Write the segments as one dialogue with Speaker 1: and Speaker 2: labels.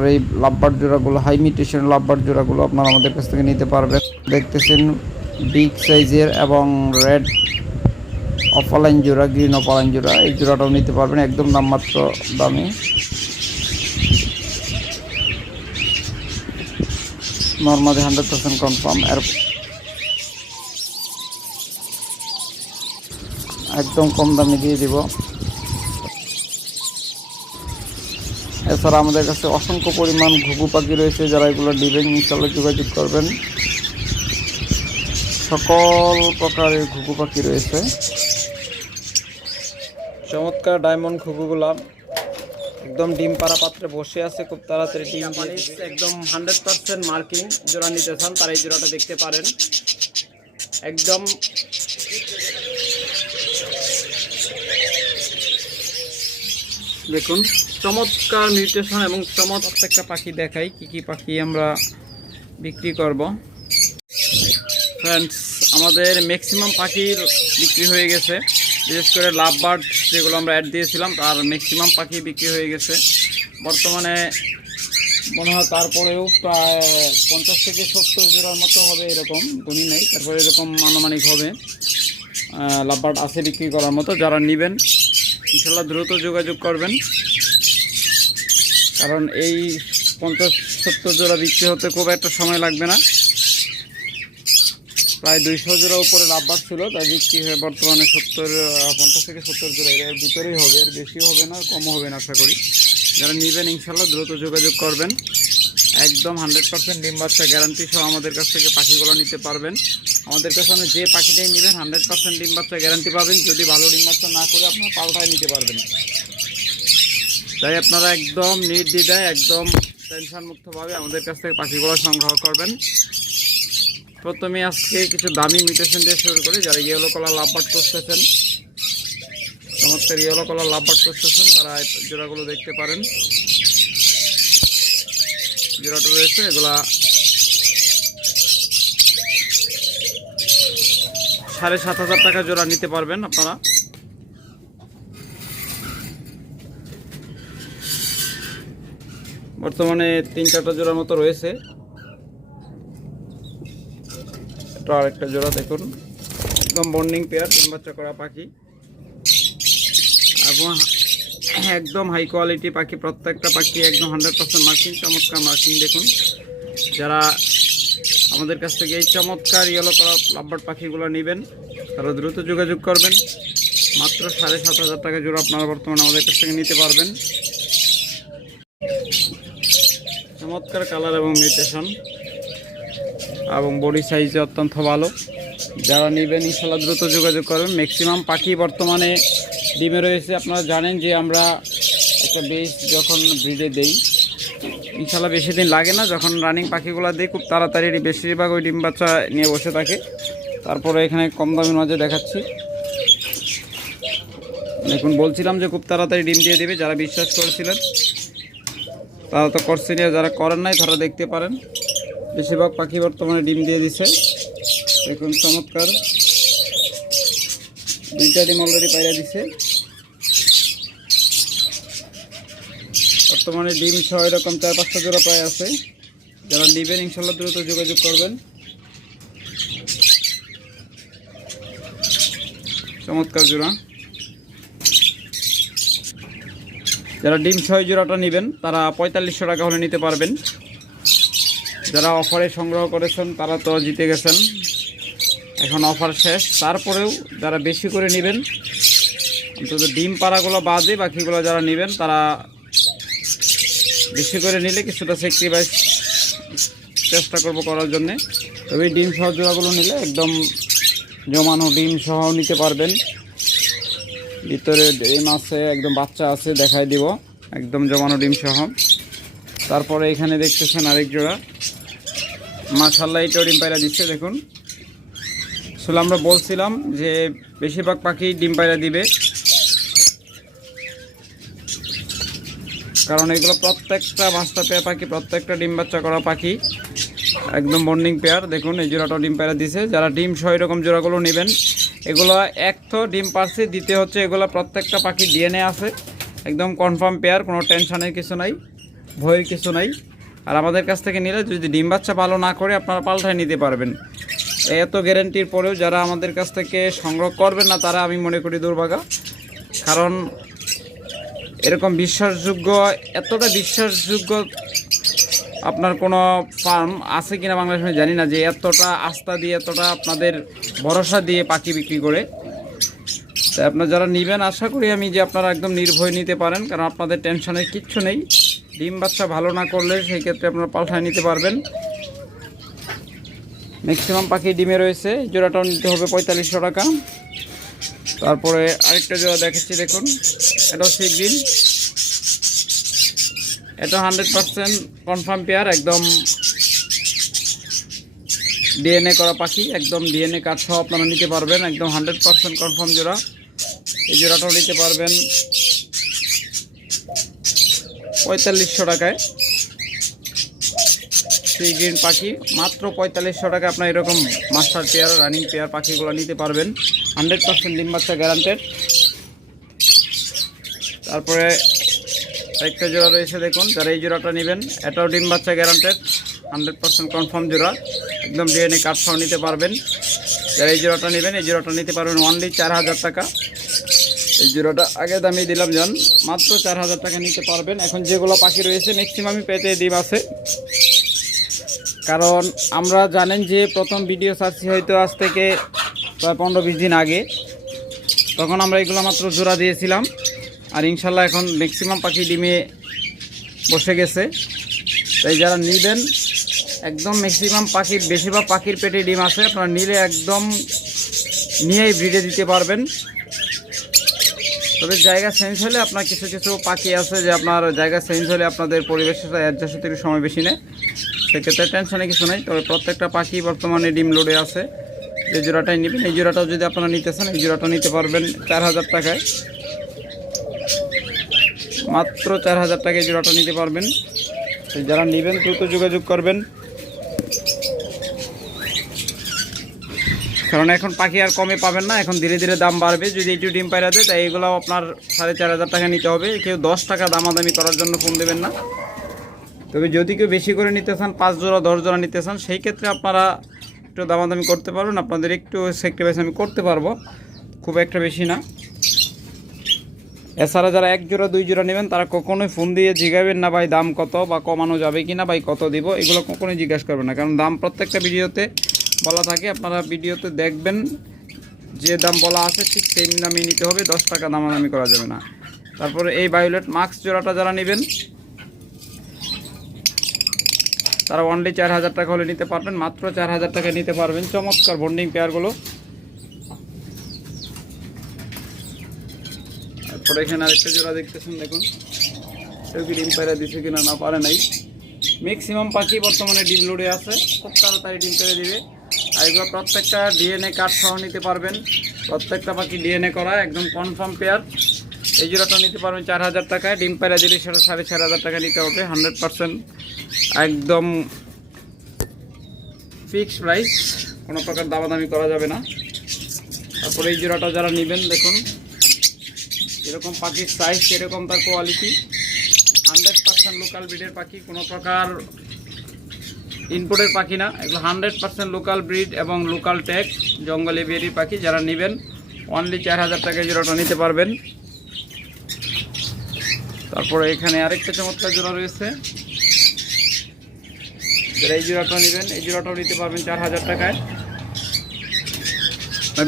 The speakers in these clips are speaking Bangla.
Speaker 1: পরে এই লাভবার জোড়াগুলো হাই মিউটেশন লাভবার জোড়াগুলো আপনারা আমাদের কাছ থেকে নিতে পারবেন। দেখতেছেন বিগ সাইজের এবং রেড অফলাইন জোড়া গ্রিন অফলাইন জোড়া, এই জোড়াটাও নিতে পারবেন একদম নামমাত্র দামে। নর্মালি হান্ড্রেড পার্সেন্ট কনফার্ম এর একদম কম দামে দিয়ে দিব। এছাড়া আমাদের কাছে অসংখ্য পরিমাণ ঘুঘু পাখি রয়েছে যারা এগুলো ডিবেন ইনশাল্লাহ যোগাযোগ করবেন। সকল প্রকারের ঘুঘু পাখি রয়েছে। চমৎকার ডায়মন্ড ঘুঘুগুলা। একদম ডিম পাড়া পাত্রে বসে আছে খুব তাড়াতাড়ি ডিম একদম হান্ড্রেড পার্সেন্ট মার্কিং জোড়া নিতে চান তারা এই জোড়াটা দেখতে পারেন। একদম দেখুন চমৎকার মিউটেশন এবং চমৎকার একটা পাখি দেখাই, কি কি পাখি আমরা বিক্রি করব। ফ্রেন্ডস আমাদের ম্যাক্সিমাম পাখির বিক্রি হয়ে গেছে। বিশেষ করে লাভ বার্ড যেগুলো আমরা অ্যাড দিয়েছিলাম, তার ম্যাক্সিমাম পাখি বিক্রি হয়ে গেছে। বর্তমানে মনে হয় তারপরেও প্রায় পঞ্চাশ থেকে সত্তর জোড়ার মতো হবে এরকম গুণি নেই। তারপরে এরকম আনুমানিক হবে। লাভবার্ড আছে বিক্রি করার মতো। যারা নেবেন, ইনশাল্লাহ দ্রুত যোগাযোগ করবেন। কারণ এই পঞ্চাশ সত্তর জোড়া বিক্রি হতে খুব একটা সময় লাগবে না। প্রায় দুইশো জোড়া উপরে লাভবার ছিল, তাই বিক্রি হয়ে বর্তমানে সত্তর পঞ্চাশ থেকে সত্তর জোড়া। এর ভিতরেই হবে, এর বেশি হবে না, কমও হবে না, আশা করি। যারা নেবেন ইনশাল্লাহ দ্রুত যোগাযোগ করবেন। একদম হান্ড্রেড পার্সেন্ট ডিম বাচ্চা গ্যারান্টি সহ আমাদের কাছ থেকে পাখিগুলো নিতে পারবেন। আমাদের কাছে আপনি যে পাখিটাই নেবেন, হান্ড্রেড পার্সেন্ট ডিম বাচ্চা গ্যারান্টি পাবেন। যদি ভালো ডিম বাচ্চা না করে, আপনারা পাল্টায় নিতে পারবেন। তাই আপনারা একদম নির্দ্বিধায়, একদম টেনশন মুক্তভাবে আমাদের কাছ থেকে পাখিগুলো সংগ্রহ করবেন। প্রথমে আজকে কিছু দামি মিউটেশন দিয়ে শুরু করি, যারা ইয়েলো কলার লাভবাট করতেছেন চমৎকার ইয়েলো কলার লাভবাট করতেছেন তারা জোড়াগুলো দেখতে পারেন। জোড়াটা রয়েছে, এগুলা সাড়ে সাত হাজার টাকা জোড়া নিতে পারবেন আপনারা। বর্তমানে তিন চারটা জোড়ার মতো রয়েছে। এটা আরেকটা জোড়া দেখুন। একদম বন্ডিং পেয়ার তিন বাচ্চা করা পাখি। এবং একদম হাই কোয়ালিটি পাখি, প্রত্যেকটা পাখি একদম হান্ড্রেড পার্সেন্ট মার্কিং চমৎকার মার্কিং দেখুন। যারা আমাদের কাছ থেকে এই চমৎকার ইয়েলো করা লাভবার্ড পাখিগুলো নেবেন, তারা দ্রুত যোগাযোগ করবেন। মাত্র সাড়ে সাত হাজার টাকা জোড়া আপনারা বর্তমানে আমাদের কাছ থেকে নিতে পারবেন। চমৎকার কালার এবং মিউটেশন এবং বডি সাইজ অত্যন্ত ভালো। যারা নেবেন, ইনশাল্লাহ দ্রুত যোগাযোগ করবেন। ম্যাক্সিমাম পাখি বর্তমানে ডিমে রয়েছে। আপনারা জানেন যে আমরা একটা বেশ যখন ব্রিডে দেই, ইনশাল্লাহ বেশি দিন লাগে না। যখন রানিং পাখিগুলো দিই, খুব তাড়াতাড়ি বেশিরভাগ ওই ডিম বাচ্চা নিয়ে বসে থাকে। তারপরে এখানে কম দামের মাঝে দেখাচ্ছি। দেখুন, বলছিলাম যে খুব তাড়াতাড়ি ডিম দিয়ে দেবে। যারা বিশ্বাস করেছিলেন তারা তো করছে নিয়ে যারা করেন নাই, তারা দেখতে পারেন। বেশিরভাগ পাখি বর্তমানে ডিম দিয়ে দিছে। দেখুন, চমৎকার। দুইটা ডিম অলরেডি পাইরা দিছে। বর্তমানে ডিম সহ এরকম চার পাঁচটা জোড়া প্রায় আছে। যারা নেবেন ইনশাল্লাহ দ্রুত যোগাযোগ করবেন। চমৎকার জোড়া। যারা ডিম ছয় জোড়াটা নেবেন, তারা পঁয়তাল্লিশশো টাকা হলে নিতে পারবেন। যারা অফারে সংগ্রহ করেছেন, তারা তো জিতে গেছেন। এখন অফার শেষ। তারপরেও যারা বেশি করে নেবেন, অন্তত ডিম পাড়াগুলো বাদে বাকিগুলো যারা নেবেন, তারা বেশি করে নিলে কিছুটা স্যাক্রিফাইস চেষ্টা করব করার জন্যে। তবে ডিম সহ জোড়াগুলো নিলে একদম জমানো ডিম সহ নিতে পারবেন। ভিতরে ডিম আছে, একদম বাচ্চা আছে, দেখাই দিব। একদম জমানো ডিম সহ। তারপরে এখানে দেখতেছেন আরেক জোড়া। মাশাল্লাহ এইটাও ডিম পায়রা দিচ্ছে, দেখুন। আসলে আমরা বলছিলাম যে, বেশিরভাগ পাখি ডিম পায়রা দিবে। কারণ এগুলো প্রত্যেকটা বাচ্চা পেয়ার পাখি, প্রত্যেকটা ডিম বাচ্চা করা পাখি। একদম বন্ডিং পেয়ার, দেখুন, এই জোড়াটাও ডিম পেয়ারা দিছে। যারা ডিম সহ এরকম জোড়াগুলো নেবেন এগুলো এক তো ডিম পারছে দিতে হচ্ছে এগুলো প্রত্যেকটা পাখি ডিএনএ আছে। একদম কনফার্ম পেয়ার কোনো টেনশনের কিছু নাই, ভয়ের কিছু নাই। আর আমাদের কাছ থেকে নিলে যদি ডিম বাচ্চা ভালো না করে, আপনারা পাল্টায় নিতে পারবেন। এত গ্যারেন্টির পরেও যারা আমাদের কাছ থেকে সংগ্রহ করবেন না, তারা আমি মনে করি দুর্ভাগা। কারণ এরকম বিশ্বাসযোগ্য, এতটা বিশ্বাসযোগ্য আপনার কোনো ফার্ম আছে কিনা বাংলাদেশে আমি জানি না যে এতটা আস্থা দিয়ে, এতটা আপনাদের ভরসা দিয়ে পাখি বিক্রি করে। তাই আপনারা যারা নেবেন, আশা করি আমি যে আপনারা একদম নির্ভয় নিতে পারেন, কারণ আপনাদের টেনশনের কিচ্ছু নেই। ডিম বাচ্চা ভালো না করলে সেই ক্ষেত্রে আপনারা পাল্টায় নিতে পারবেন। ম্যাক্সিমাম পাখি ডিমে রয়েছে, জোড়াটাও নিতে হবে পঁয়তাল্লিশশো টাকা। তারপরে আরেকটা জোড়া দেখাচ্ছি, দেখুন। এটাও সি গ্রিন এটা হান্ড্রেড পার্সেন্ট কনফার্ম পেয়ার, একদম ডিএনএ করা পাখি, একদম ডিএনএ কার্ড সহ আপনারা নিতে পারবেন, একদম হান্ড্রেড পার্সেন্ট কনফার্ম জোড়া। এই জোড়াটাও নিতে পারবেন পঁয়তাল্লিশশো টাকায়। সি গ্রিন পাখি, মাত্র পঁয়তাল্লিশশো টাকা আপনার এরকম মাস্টার পেয়ার রানিং পেয়ার পাখিগুলো নিতে পারবেন। হান্ড্রেড পার্সেন্ট ডিম বাচ্চা গ্যারান্টেড তারপরে একটা জোড়া রয়েছে, দেখুন। যারা এই জোড়াটা নেবেন, এটাও ডিম বাচ্চা গ্যারান্টেড হান্ড্রেড পার্সেন্ট কনফার্ম জোড়া। একদম ডিএনএ কার্ড সহ নিতে পারবেন। যারা এই জোড়াটা নেবেন, এই জোড়াটা নিতে পারবেন অনলি চার হাজার টাকা। এই জোড়াটা আগে দামে দিলাম যান মাত্র চার হাজার টাকা নিতে পারবেন। এখন যেগুলো পাখি রয়েছে ম্যাক্সিমামই পেতে ডিম আছে। কারণ আমরা জানেন যে প্রথম ভিডিও ছাড়ছি হয়তো আজ থেকে প্রায় পনেরো বিশ দিন আগে। তখন আমরা এগুলো মাত্র জোড়া দিয়েছিলাম। আর ইনশাল্লাহ এখন ম্যাক্সিমাম পাখি ডিমে বসে গেছে। তাই যারা নিবেন, একদম ম্যাক্সিমাম পাখির, বেশিরভাগ পাখির পেটে ডিম আছে, আপনারা নিলে একদম নিয়েই ব্রিডে দিতে পারবেন। তবে জায়গা চেঞ্জ হলে আপনার কিছু কিছু পাখি আছে যে আপনার জায়গা চেঞ্জ হলে আপনাদের পরিবেশের সাথে অ্যাডজাস্ট হতে সময় বেশি নেয়। সেক্ষেত্রে টেনশনে কিছু নেই। তবে প্রত্যেকটা পাখি বর্তমানে ডিম লোডে আছে। যে জোড়াটাই নেবেন, এই জোড়াটাও যদি আপনারা নিতে চান, এই জোড়াটা নিতে পারবেন চার হাজার টাকায়। মাত্র চার হাজার টাকায় জোড়াটা নিতে পারবেন। যারা নেবেন, দ্রুত যোগাযোগ করবেন। কারণ এখন পাখি আর কমে পাবেন না, এখন ধীরে ধীরে দাম বাড়বে। যদি একটু ডিম পায়রা দেয়, তাই এগুলো আপনার সাড়ে চার হাজার টাকা নিতে হবে। কেউ দশ টাকা দামাদামি করার জন্য ফোন দেবেন না। তবে যদি কেউ বেশি করে নিতে চান, পাঁচ জোড়া, দশ জোড়া নিতে চান, সেই ক্ষেত্রে আপনারা একটু দামাদামি করতে পারবেন। আপনাদের একটু সেক্রিফাইস আমি করতে পারব। খুব একটা বেশি না। এছাড়া যারা এক জোড়া, দুই জোড়া নেবেন, তারা কখনোই ফোন দিয়ে জিগাবেন না ভাই, দাম কত বা কমানো যাবে কি না ভাই, কত দিব, এগুলো কখনোই জিজ্ঞাসা করবেন না। কারণ দাম প্রত্যেকটা ভিডিওতে বলা থাকে, আপনারা ভিডিওতে দেখবেন, যে দাম বলা আছে ঠিক সেই দামে নিতে হবে, দশ টাকা দামাদামি করা যাবে না। তারপরে এই বায়োলেট মাস্ক জোড়াটা যারা নেবেন, তারা অনলি চার হাজার টাকা হলে নিতে পারবেন, মাত্র চার হাজার টাকা নিতে পারবেন। চমৎকার বন্ডিং পেয়ারগুলো তারপরে এখানে আরেকটা জোড়া দেখতেছেন, দেখুন। কেউ কি ডিম পায়রা দিছে কিনা না পারে নাই। ম্যাক্সিমাম পাখি বর্তমানে ডিম লোডে আছে। খুব তাড়াতাড়ি ডিম পেরে দিবে। আর এগুলো প্রত্যেকটা ডিএনএ কার্ড সহ নিতে পারবেন। প্রত্যেকটা পাখি ডিএনএ করা, একদম কনফার্ম পেয়ার এই জোড়াটা নিতে পারবেন চার হাজার টাকায়। ডিম পায়রা দিলে সেটা সাড়ে চার হাজার টাকা নিতে হবে হান্ড্রেড পার্সেন্ট একদম ফিক্সড প্রাইস কোনো প্রকার দামাদামি করা যাবে না। তারপরে এই জোড়াটা যারা নেবেন, দেখুন। এরকম পাখির সাইজ সেরকম তার কোয়ালিটি হান্ড্রেড পার্সেন্ট লোকাল ব্রিডের পাখি, কোনো প্রকার ইনপুটের পাখি না। এগুলো হান্ড্রেড পার্সেন্ট লোকাল ব্রিড এবং লোকাল ট্যাগ জঙ্গলে বেরির পাখি, যারা নেবেন অনলি চার হাজার টাকায় জোড়াটা নিতে পারবেন। তারপরে এখানে আরেকটা চমৎকার জোড়া রয়েছে। যারা এই জোড়াটা নেবেন, এই জোড়াটাও নিতে পারবেন চার হাজার টাকায়।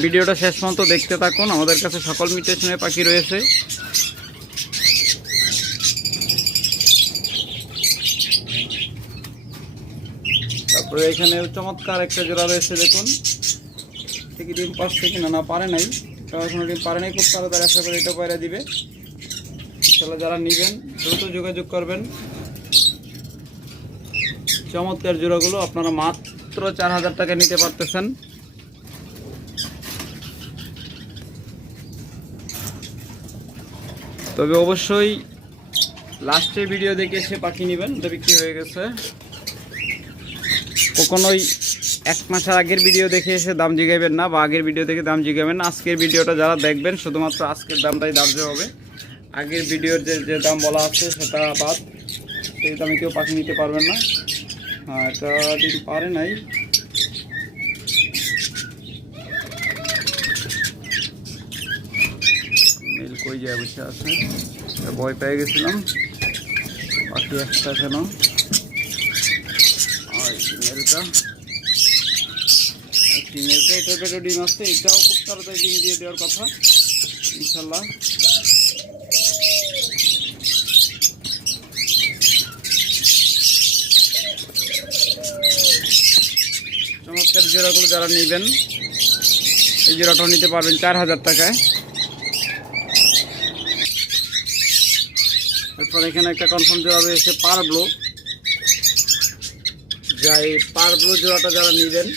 Speaker 1: ভিডিওটা শেষ পর্যন্ত দেখতে থাকুন। আমাদের কাছে সকল মিটেশনের পাখি রয়েছে। তারপরে এখানে চমৎকার একটা জোড়া রয়েছে, দেখুন। থেকে ডিম পাচ্ছে কিনা না পারে নাই। কোনো ডিম পারে নাই, খুব তাড়াতাড়ি আশা করে এটা পায়রা দিবে। তাহলে যারা নেবেন, দ্রুত যোগাযোগ করবেন। চমৎকার জোড়াগুলো, আপনারা মাত্র চার হাজার টাকা নিতে পারতেছেন। তবে অবশ্যই লাস্টের ভিডিও দেখে এসে পাখি নেবেন এটা বিক্রি হয়ে গেছে। কখনোই এক মাসের আগের ভিডিও দেখে এসে দাম জিগাবেন না বা আগের ভিডিও দেখে দাম জিগাবেন না। আজকের ভিডিওটা যারা দেখবেন, শুধুমাত্র আজকের দামটাই ধার্য হবে। আগের ভিডিওর যে যে দাম বলা আছে, সেটা বাদ। সেই দামে কেউ পাখি নিতে পারবেন না। হ্যাঁ এটা পারে নাই কই বসে আছে। ভয় পেয়ে গেছিলাম। পাখি একটা কেন? আর ফিমেলটা এটা পেটে ডিম আসছে এটাও খুব তাড়াতাড়ি ডিম দিয়ে দেওয়ার কথা। ইনশাল্লাহ চমৎকার জোড়াগুলো যারা নেবেন, এই জোড়াটাও নিতে পারবেন চার হাজার টাকায়। তারপর এখানে একটা কনফার্ম জোড়া রয়েছে পারব্লো যা এই পারব্লো জোড়াটা যারা নেবেন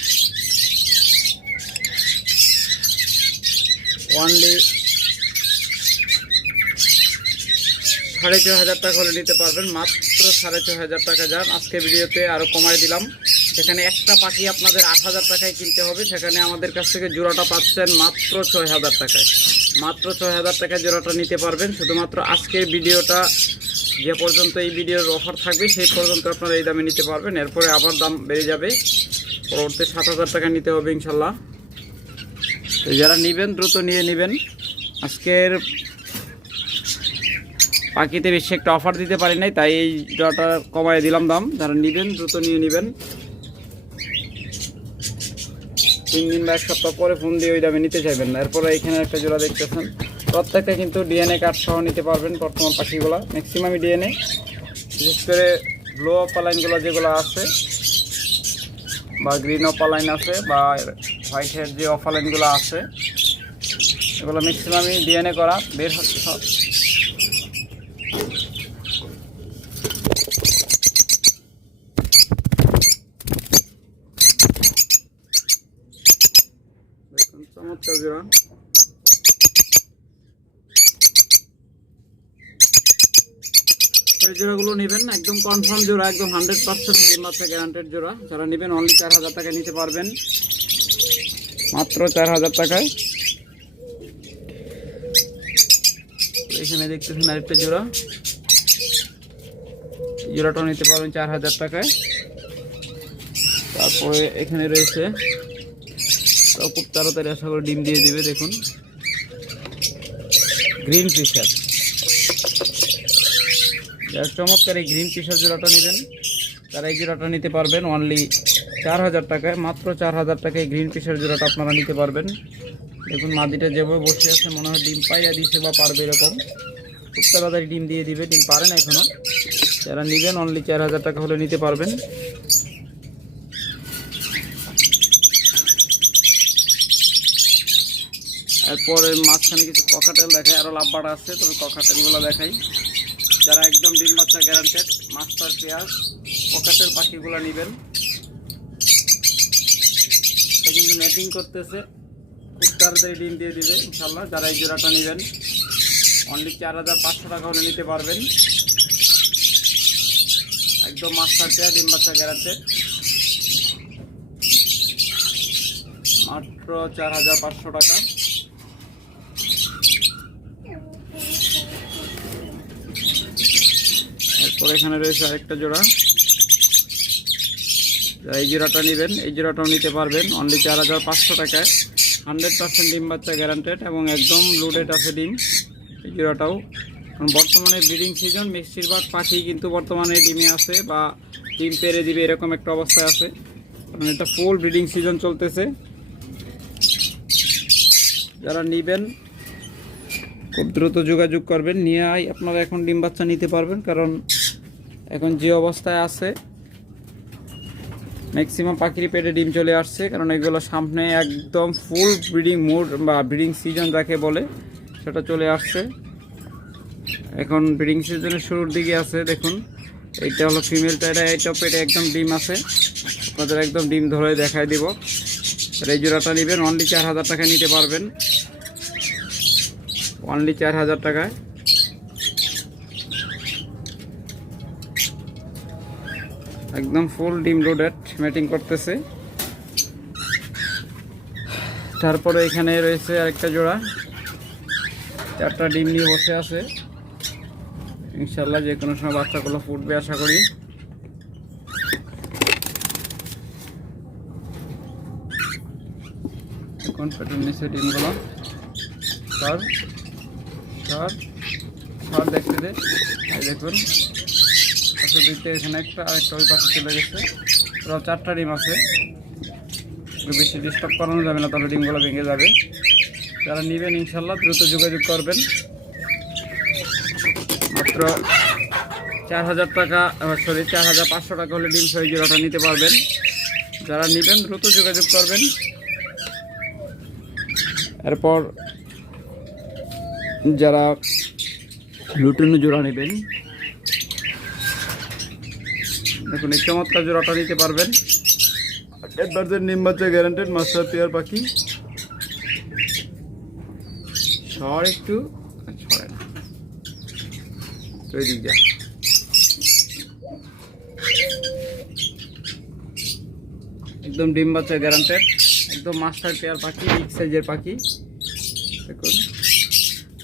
Speaker 1: অনলি সাড়ে ছ হাজার টাকা হলে নিতে পারবেন, মাত্র সাড়ে ছ হাজার টাকা যান আজকে ভিডিওতে আরও কমায় দিলাম। সেখানে একটা পাখি আপনাদের আট হাজার টাকায় কিনতে হবে, সেখানে আমাদের কাছ থেকে জোড়াটা পাচ্ছেন মাত্র ছয় হাজার টাকায়। মাত্র ছয় হাজার টাকায় জোড়াটা নিতে পারবেন, শুধুমাত্র আজকের ভিডিওটা যে পর্যন্ত এই ভিডিওর অফার থাকবে, সেই পর্যন্ত আপনারা এই দামে নিতে পারবেন। এরপরে আবার দাম বেড়ে যাবে। পরবর্তী সাত হাজার টাকা নিতে হবে ইনশাল্লাহ। তো যারা নেবেন, দ্রুত নিয়ে নেবেন। আজকের পাখিতে বেশি একটা অফার দিতে পারি নাই, তাই এই জোড়াটা কমায় দিলাম দাম। যারা নেবেন, দ্রুত নিয়ে নেবেন। তিন দিন বা এক সপ্তাহ পরে ফোন দিয়ে ওই দামে নিতে চাইবেন না। এরপরে এখানে একটা জোড়া দেখতেছেন। প্রত্যেকটা কিন্তু ডিএনএ কার্ড সহ নিতে পারবেন বর্তমান পাখিগুলো ম্যাক্সিমামই ডিএনএ। বিশেষ করে ব্লু অপালাইনগুলো যেগুলো আছে, বা গ্রিন অপালাইন আছে, বা হোয়াইট হেড যে অফালাইনগুলো আছে, এগুলো ম্যাক্সিমামই ডিএনএ করা। বের হচ্ছে সব দেখুন চমৎকার জোড়া এই জোড়াগুলো নেবেন একদম কনফার্ম জোড়া, একদম হান্ড্রেড পার্সেন্ট মাত্রা গ্যারান্টেড জোড়া। যারা নেবেন অনলি চার হাজার টাকায় নিতে পারবেন। মাত্র চার হাজার টাকায়। এখানে দেখতেছেন আরেকটা জোড়া। এই জোড়াটাও নিতে পারবেন চার হাজার টাকায়। তারপরে এখানে রয়েছে খুব তাড়াতাড়ি আশা করে ডিম দিয়ে দিবে, দেখুন। গ্রিন ফিশার চমৎকার এই গ্রিন ফিশার জোড়াটা নেবেন, তারা এই জোড়াটা নিতে পারবেন অনলি চার হাজার টাকায়, মাত্র চার হাজার টাকায় গ্রিন ফিশার জোড়াটা আপনারা নিতে পারবেন। দেখুন, মাদিটা যেভাবে বসে আছে, মনে হয় ডিম পাইয়া দিছে বা পারবে এরকম। খুব তাড়াতাড়ি ডিম দিয়ে দিবে, ডিম পারে না এখনও যারা নেবেন অনলি চার হাজার টাকা হলে নিতে পারবেন। এরপরে মাঝখানে কিছু ককাটেল দেখায় আরও লাভবাড়া আছে, তবে ককাটেলগুলো দেখাই। যারা একদম ডিম বাচ্চা গ্যারান্টেড মাস্টার পেঁয়াজ, পকেটের পাখিগুলো নেবেন। এটা কিন্তু নেটিং করতেছে। খুব তাড়াতাড়ি ডিম দিয়ে দিবে ইনশাল্লাহ যারা এই জোড়াটা নেবেন অনলি চার হাজার পাঁচশো টাকা হলে নিতে পারবেন। একদম মাস্টার পেঁয়াজ, ডিম বাচ্চা গ্যারান্টেড মাত্র চার হাজার পাঁচশো টাকা। এরপর এখানে রয়েছে আরেকটা জোড়া। এই জোড়াটা নেবেন, এই জোড়াটাও নিতে পারবেন। অনলি চার হাজার পাঁচশো টাকায়। হান্ড্রেড পার্সেন্ট ডিম বাচ্চা গ্যারান্টেড এবং একদম লোডেড আছে ডিম। এই জোড়াটাও। কারণ বর্তমানে ব্রিডিং সিজন বেশিরভাগ পাখি কিন্তু বর্তমানে ডিমে আছে বা ডিম পেরে দিবে এরকম একটা অবস্থায় আছে। কারণ এটা ফুল ব্রিডিং সিজন চলতেছে। যারা নেবেন, খুব দ্রুত যোগাযোগ করবেন। নিয়ে আপনারা এখন ডিম বাচ্চা নিতে পারবেন, কারণ এখন যে অবস্থায় আছে ম্যাক্সিমাম পাখির পেটে ডিম চলে আসছে, কারণ এগুলো সামনে একদম ফুল ব্রিডিং মোড বা ব্রিডিং সিজন যাকে বলে, সেটা চলে আসছে। এখন ব্রিডিং সিজনের শুরুর দিকে আছে, দেখুন। এইটা হলো ফিমেলটা এটা এইটা পেটে একদম ডিম আছে। আপনাদের একদম ডিম ধরে দেখায় দিব। এই জোড়াটা নেবেন অনলি চার হাজার টাকা নিতে পারবেন। অনলি চার হাজার টাকায়। একদম ফুল ডিম লোডেড ম্যাটিং করতেছে। তারপরে এখানে রয়েছে আরেকটা জোড়া। চারটা ডিম নিয়ে বসে আছে। ইনশাল্লাহ যে কোনো সময় বাচ্চাগুলো ফুটবে, আশা করি। এখন পেটের নিচে ডিমগুলো? সর সর সর দেখতে দেখুন। পাশে দিতে এখানে একটা আরেকটা ওই পাশে চলে গেছে। ওরা চারটা ডিম আছে। বেশি ডিস্টার্ব করানো যাবে না, তাহলে ডিমগুলো ভেঙে যাবে। যারা নেবেন ইনশাল্লাহ দ্রুত যোগাযোগ করবেন। মাত্র চার হাজার টাকা সরি চার হাজার পাঁচশো টাকা হলে ডিম ছয় জোড়াটা নিতে পারবেন। যারা নেবেন দ্রুত যোগাযোগ করবেন। এরপর যারা লুটিনো জোড়া নেবেন দেখুন, এই চমৎকার জোড়াটা নিতে পারবেন। এডভার্সের নিম বাচ্চা গ্যারান্টেড মাস্টার পেয়ার পাখি। সর একটু ছড়ে না। তো যা একদম ডিম বাচ্চা গ্যারান্টেড একদম মাস্টার পেয়ার পাখি বিগ সাইজের পাখি। দেখুন,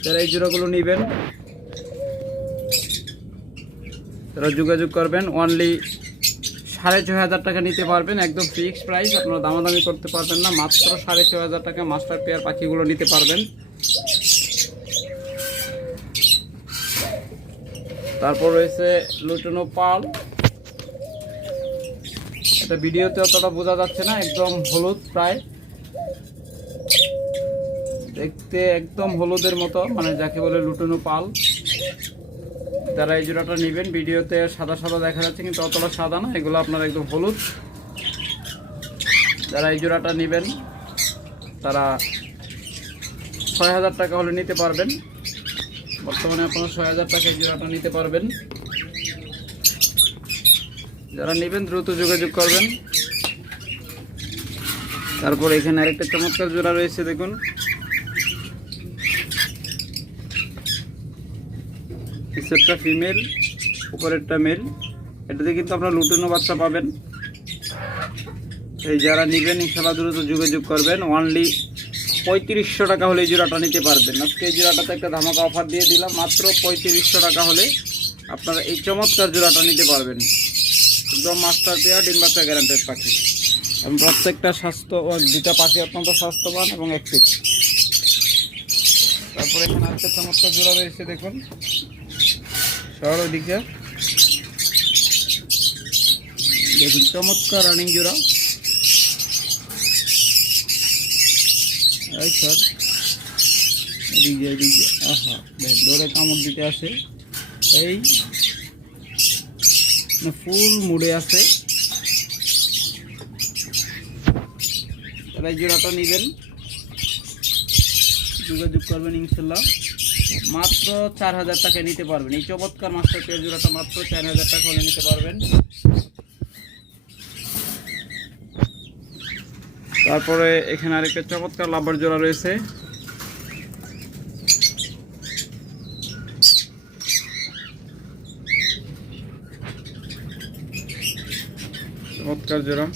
Speaker 1: যারা এই জোড়াগুলো নেবেন, তারা যোগাযোগ করবেন। অনলি সাড়ে ছয় হাজার টাকা নিতে পারবেন, একদম ফিক্সড প্রাইস আপনারা দামাদামি করতে পারবেন না, মাত্র সাড়ে ছয় হাজার টাকা মাস্টার পেয়ার পাখিগুলো নিতে পারবেন। তারপর রয়েছে লুটনো পাল। এটা ভিডিওতে অতটা বোঝা যাচ্ছে না, একদম হলুদ প্রায়। দেখতে একদম হলুদের মতো মানে যাকে বলে লুটনো পাল। যারা এই জোড়াটা নেবেন, ভিডিওতে সাদা সাদা দেখা যাচ্ছে, কিন্তু অতটা সাদা না, এগুলো আপনার একদম হলুদ। যারা এই জোড়াটা নেবেন, তারা ছয় হাজার টাকা হলে নিতে পারবেন। বর্তমানে আপনারা ছয় হাজার টাকা জোড়াটা নিতে পারবেন। যারা নেবেন, দ্রুত যোগাযোগ করবেন। তারপর এখানে আরেকটা চমৎকার জোড়া রয়েছে, দেখুন। নিচেরটা ফিমেল, উপরেরটা মেল। এটাতে কিন্তু আপনারা লুটানো বাচ্চা পাবেন। এই যারা নেবেন ইনশাল্লাহ দ্রুত যোগাযোগ করবেন। অনলি পঁয়ত্রিশশো টাকা হলে এই জোড়াটা নিতে পারবেন। আজকে এই জোড়াটাতে একটা ধামাকা অফার দিয়ে দিলাম। মাত্র পঁয়ত্রিশশো টাকা হলে আপনারা এই চমৎকার জোড়াটা নিতে পারবেন। একদম মাস্টার পেয়ার ডিম বাচ্চা গ্যারান্টেড পাখি। এবং প্রত্যেকটা স্বাস্থ্য দুটা পাখি অত্যন্ত স্বাস্থ্যবান এবং অ্যাক্টিভ তারপরে এখানে আজকে চমৎকার জোড়া রয়েছে, দেখুন। শহর ওদিকে। দেখুন, চমৎকার রানিং জোড়া। এই স্যার এদিকে কামড় দিতে আসে। এই। ফুল মুড়ে আছে তারা জোড়াটা নেবেন। যোগাযোগ করবেন ইনশাল্লাহ। মাত্র চার হাজার টাকা নিতে পারবেন। এই চমৎকার মাস্টার পেয়ার জোড়াটা মাত্র চার হাজার টাকা হলে নিতে পারবেন। তারপরে এখানে আরেকটা চমৎকার লাভার জোড়া রয়েছে। চমৎকার জোড়া।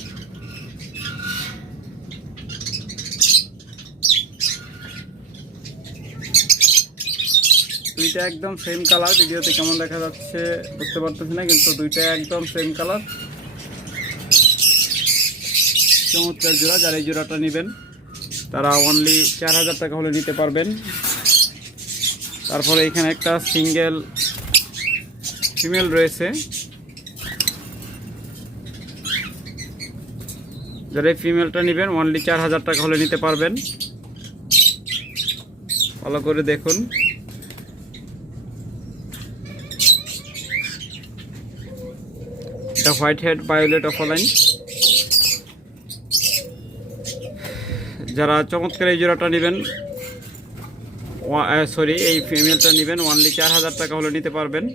Speaker 1: দুইটা একদম সেম কালার ভিডিওতে কেমন দেখা যাচ্ছে বুঝতে পারতেছি না, কিন্তু দুইটা একদম সেম কালার চমৎকার জোড়া, যারা এই জোড়াটা নেবেন, তারা অনলি চার হাজার টাকা হলে নিতে পারবেন। তারপরে এখানে একটা সিঙ্গেল ফিমেল রয়েছে। যারা এই ফিমেলটা নেবেন অনলি চার হাজার টাকা হলে নিতে পারবেন। ভালো করে দেখুন। হোয়াইট হেড বায়োলেট অফলাইন যারা চমৎকার এই জোড়াটা নেবেন সরি এই ফিমেলটা নেবেন অনলি চার হাজার টাকা হলে নিতে পারবেন।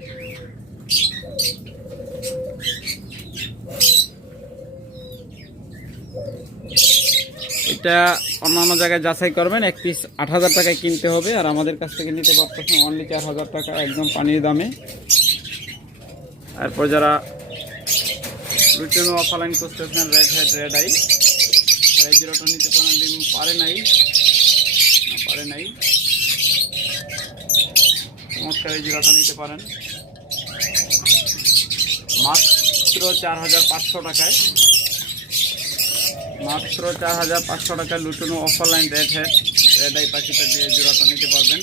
Speaker 1: এটা অন্যান্য জায়গায় যাচাই করবেন, এক পিস আট হাজার টাকায় কিনতে হবে, আর আমাদের কাছ থেকে নিতে পারতেছেন অনলি চার হাজার টাকা, একদম পানির দামে। তারপর যারা লুটেনো অফলাইন করতেছেন red head red eye red জিরোটা নিতে পারেন ডিম পারে নাই। না, পারে নাই। চমৎকার এই জিরোটা নিতে পারেন। মাত্র চার হাজার পাঁচশো টাকায়। মাত্র চার হাজার পাঁচশো টাকায় lutino opaline red head red eye পাখিটা দিয়ে জোড়াটা নিতে পারবেন।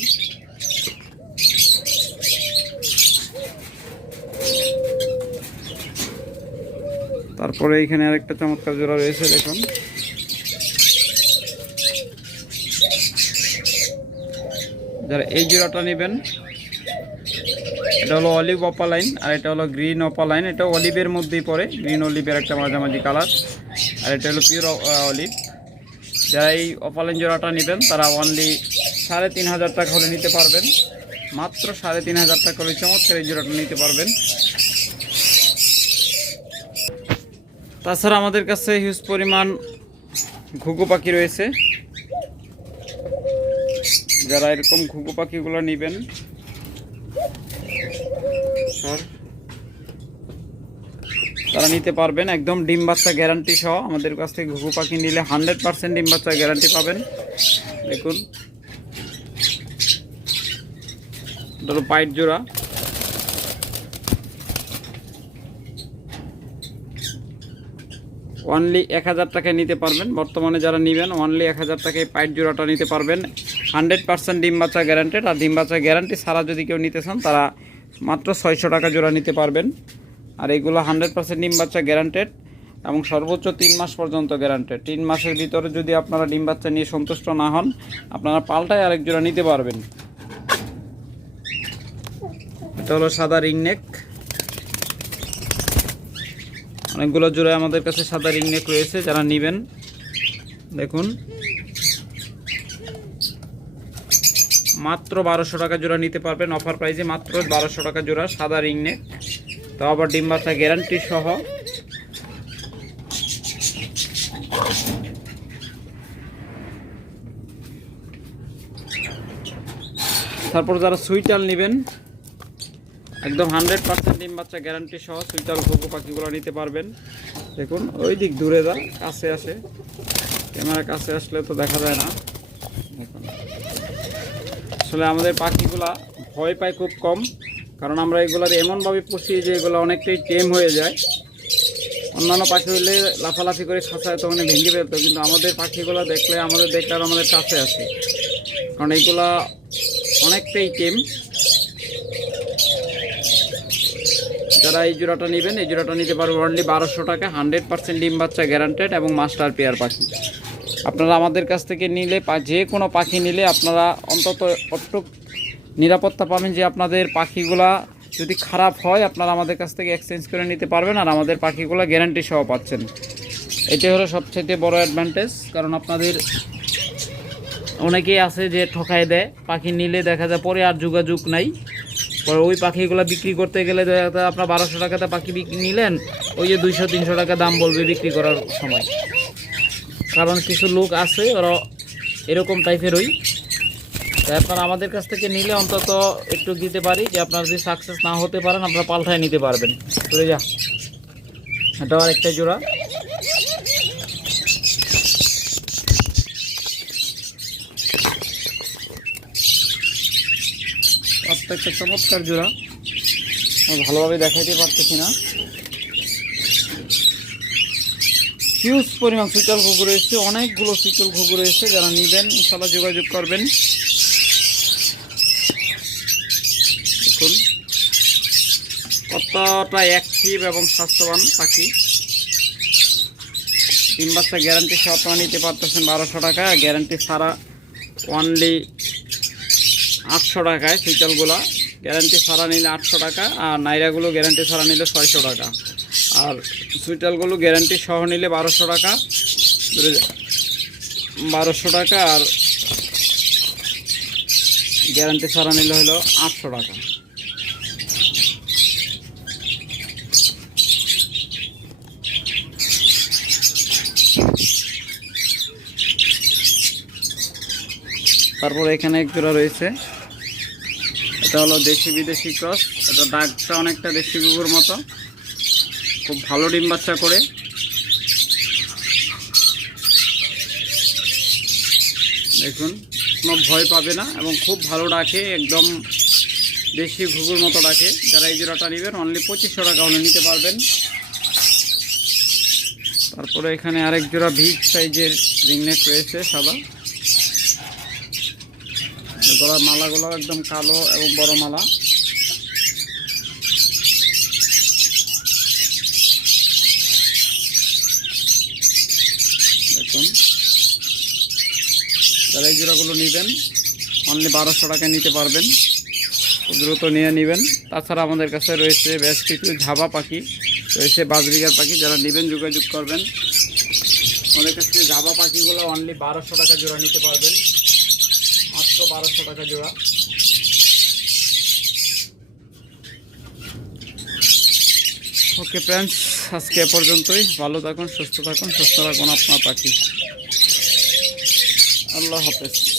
Speaker 1: তারপরে এখানে আরেকটা চমৎকার জোড়া রয়েছে, দেখুন। যারা এই জোড়াটা নেবেন, এটা হলো অলিভ অপালাইন আর এটা হলো গ্রিন অপালাইন এটা অলিভের মধ্যেই পড়ে, গ্রিন অলিভের একটা মাঝামাঝি কালার, আর এটা হলো পিওর অলিভ। যারা এই অপালাইন জোড়াটা নেবেন, তারা অনলি সাড়ে তিন হাজার টাকা হলে নিতে পারবেন। মাত্র সাড়ে তিন হাজার টাকা হলে চমৎকার এই জোড়াটা নিতে পারবেন। তাছাড়া আমাদের কাছে হিউজ পরিমাণ ঘুঘু পাখি রয়েছে। যারা এরকম ঘুঘু পাখিগুলো নেবেন তারা নিতে পারবেন একদম ডিম বাচ্চা গ্যারান্টি সহ। আমাদের কাছ থেকে ঘুঘু পাখি নিলে হান্ড্রেড পার্সেন্ট ডিম বাচ্চা গ্যারান্টি পাবেন। দেখুন। হলো পাইট জোড়া। অনলি এক হাজার টাকায় নিতে পারবেন। বর্তমানে যারা নেবেন অনলি এক হাজার টাকায় পাইট জোড়াটা নিতে পারবেন। হান্ড্রেড পার্সেন্ট ডিম বাচ্চা গ্যারান্টেড আর ডিম বাচ্চা গ্যারান্টি ছাড়া যদি কেউ নিতে চান, তারা মাত্র ছয়শো টাকা জোড়া নিতে পারবেন। আর এগুলো হান্ড্রেড পার্সেন্ট ডিম বাচ্চা গ্যারান্টেড এবং সর্বোচ্চ তিন মাস পর্যন্ত গ্যারান্টেড তিন মাসের ভিতরে যদি আপনারা ডিম বাচ্চা নিয়ে সন্তুষ্ট না হন, আপনারা পাল্টায় আরেক জোড়া নিতে পারবেন। এটা হলো সাদা রিংনেক অনেকগুলো জোড়া আমাদের কাছে সাদা রিংনেক রয়েছে, যারা নেবেন। দেখুন। মাত্র বারোশো টাকা জোড়া নিতে পারবেন অফার প্রাইসে, মাত্র বারোশো টাকা জোড়া সাদা রিংনেক তো আবার ডিম বাচ্চা গ্যারান্টি সহ। তারপর যারা সুইটাল নেবেন একদম হান্ড্রেড পার্সেন্ট ডিম বাচ্চা গ্যারান্টি সহ সুইটাল ঘুঘু পাখিগুলো নিতে পারবেন। দেখুন, ওই দিক দূরে যা, কাছে আসে। ক্যামেরা কাছে আসলে তো দেখা যায় না। দেখুন। আসলে আমাদের পাখিগুলা ভয় পায় খুব কম, কারণ আমরা এগুলার এমনভাবে পুষি যে এগুলো অনেকটাই টেম হয়ে যায়। অন্যান্য পাখি হইলে লাফালাফি করে খাঁচায় তখন ভেঙে ফেলতো, কিন্তু আমাদের পাখিগুলো দেখলে আমাদের দেখলে আর আমাদের কাছে আসে। কারণ এইগুলা অনেকটাই টেম যারা এই জোড়াটা নেবেন, এই জোড়াটা নিতে পারবেন অনলি বারোশো টাকা হান্ড্রেড পার্সেন্ট ডিম বাচ্চা গ্যারান্টেড এবং মাস্টার পেয়ার পাখি। আপনারা আমাদের কাছ থেকে নিলে যে কোনো পাখি নিলে আপনারা অন্তত অটুক নিরাপত্তা পাবেন যে আপনাদের পাখিগুলা যদি খারাপ হয়, আপনারা আমাদের কাছ থেকে এক্সচেঞ্জ করে নিতে পারবেন আর আমাদের পাখিগুলো গ্যারান্টি সহ পাচ্ছেন। এটি হলো সবচেয়ে বড় অ্যাডভান্টেজ কারণ আপনাদের অনেকেই আছে যে ঠকায় দেয়, পাখি নিলে দেখা যায় পরে আর যোগাযোগ নাই। পরে ওই পাখিগুলো বিক্রি করতে গেলে আপনার বারোশো টাকাতে পাখি বিক্রি নিলেন, ওই যে দুইশো, তিনশো টাকা দাম বলবে বিক্রি করার সময়। কারণ কিছু লোক আছে, ওরা এরকম টাইপেরই তাই আপনারা আমাদের কাছ থেকে নিলে অন্তত একটু দিতে পারি, যে আপনারা যদি সাকসেস না হতে পারেন, আপনারা পাল্টায় নিতে পারবেন। চলে যা। এটা আর একটা জোড়া। প্রত্যেকটা চমৎকার জোড়া। ভালোভাবে দেখাইতে পারতেছি না। হিউজ পরিমাণ সুইচল ঘুঘু রয়েছে অনেকগুলো সুইচল ঘুঘু রয়েছে যারা নেবেন ইনশাল্লাহ যোগাযোগ করবেন। দেখুন, কতটা অ্যাক্টিভ এবং স্বাস্থ্যবান পাখি। তিন বাচ্চা গ্যারান্টি সহ নিতে পারতেছেন বারোশো টাকা। গ্যারান্টি ছাড়া অনলি আটশো টাকায় সুইটালগুলো। গ্যারান্টি ছাড়া নিলে আটশো টাকা, আর নাইরাগুলো গ্যারান্টি ছাড়া নিলে ছয়শো টাকা। আর সুইটালগুলো গ্যারান্টি সহ নিলে বারোশো টাকা। বারোশো টাকা, আর গ্যারান্টি ছাড়া নিলে হলো আটশো টাকা। তারপর এখানে এক রয়েছে। এটা হলো দেশি বিদেশি ক্রস। এটা দাগটা অনেকটা দেশি কুকুর মতো। খুব ভালো ডিম বাচ্চা করে। দেখুন, কোনো ভয় পাবে না এবং খুব ভালো ডাকে, একদম দেশি ঘুঘুর মতো ডাকে। যারা এই জোড়াটা নেবেন অনলি পঁচিশশো টাকা হলে নিতে পারবেন। তারপরে এখানে আরেক জোড়া ভিগ সাইজের রিংনেক রয়েছে সাদা। গলার মালাগুলো একদম কালো এবং বড় মালা। দেখুন। এই জোড়াগুলো নেবেন অনলি বারোশো টাকা নিতে পারবেন। দ্রুত নিয়ে নেবেন। তাছাড়া আমাদের কাছে রয়েছে বেশ কিছু ঝাবা পাখি, রয়েছে বাজরিগার পাখি, যারা নেবেন, যোগাযোগ করবেন। আমাদের কাছে জাবা পাখিগুলো অনলি বারোশো টাকা জোড়া নিতে পারবেন। মাত্র বারোশো টাকা জোড়া। ওকে ফ্রেন্ডস আজকে এ পর্যন্তই। ভালো থাকুন, সুস্থ থাকুন, সুস্থ রাখুন আপনার পাখি। আল্লাহ হাফেজ।